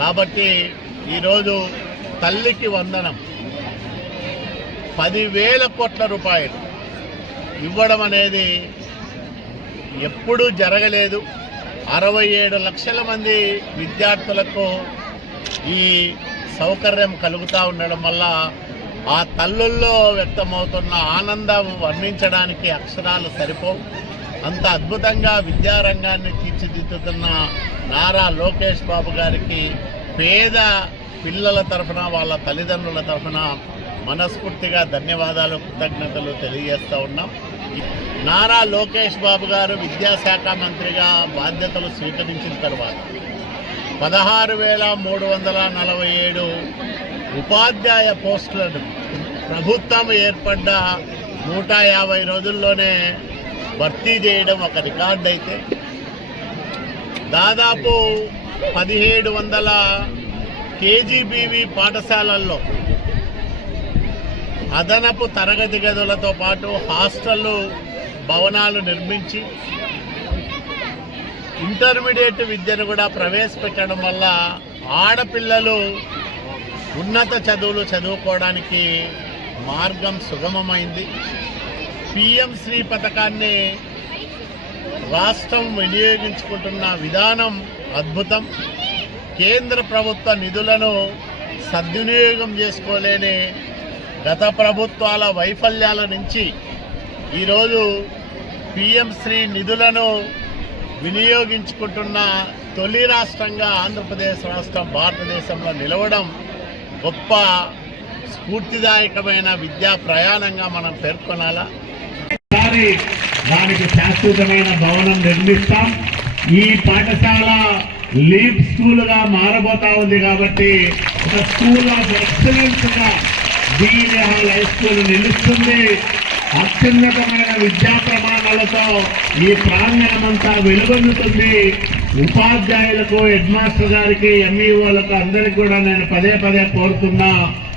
కాబట్టి ఈరోజు తల్లికి వందనం 10,000 కోట్ల రూపాయలు ఇవ్వడం అనేది ఎప్పుడూ జరగలేదు. 67 లక్షల మంది విద్యార్థులకు ఈ సౌకర్యం కలుగుతూ ఉండడం వల్ల ఆ తల్లుల్లో వ్యక్తమవుతున్న ఆనందం వర్ణించడానికి అక్షరాలు సరిపోవు. అంత అద్భుతంగా విద్యారంగాన్ని తీర్చిదిద్దుతున్న నారా లోకేష్ బాబు గారికి పేద పిల్లల తరఫున వాళ్ళ తల్లిదండ్రుల తరఫున మనస్ఫూర్తిగా ధన్యవాదాలు, కృతజ్ఞతలు తెలియజేస్తూ ఉన్నాం. నారా లోకేష్ బాబు గారు విద్యాశాఖ మంత్రిగా బాధ్యతలు స్వీకరించిన తర్వాత 16,347 ఉపాధ్యాయ పోస్టులను ప్రభుత్వం ఏర్పడ్డ 150 రోజుల్లోనే భర్తీ చేయడం ఒక రికార్డు అయితే, దాదాపు 1700 కేజీబీవీ పాఠశాలల్లో అదనపు తరగతి గదులతో పాటు హాస్టళ్ళు భవనాలు నిర్మించి ఇంటర్మీడియట్ విద్యను కూడా ప్రవేశపెట్టడం వల్ల ఆడపిల్లలు ఉన్నత చదువులు చదువుకోవడానికి మార్గం సుగమమైంది. పిఎం శ్రీ పథకాన్ని రాష్ట్రం వినియోగించుకుంటున్న విధానం అద్భుతం. కేంద్ర ప్రభుత్వ నిధులను సద్వినియోగం చేసుకోలేని గత ప్రభుత్వాల వైఫల్యాల నుంచి ఈరోజు పిఎం శ్రీ నిధులను వినియోగించుకుంటున్న తొలి రాష్ట్రంగా ఆంధ్రప్రదేశ్ రాష్ట్రం భారతదేశంలో నిలవడం గొప్ప స్ఫూర్తిదాయకమైన విద్యా ప్రయాణంగా మనం పేర్కొనాలా. దానికి శాశ్వతమైన భవనం నిర్మిస్తాం. ఈ పాఠశాల లీడ్ స్కూల్గా మారబోతా ఉంది కాబట్టి ఒక స్కూల్ ఆఫ్ ఎక్సలెన్స్ గా బీఈహెచ్ హై స్కూల్ నిలుస్తుంది. అత్యున్నతమైన విద్యా ప్రమాణాలతో ఈ ప్రాంగణమంతా వెలుగొందుతుంది. ఉపాధ్యాయులకు, హెడ్ మాస్టర్ గారికి, ఎంఈఓలకు అందరికీ కూడా నేను పదే పదే కోరుతున్నా,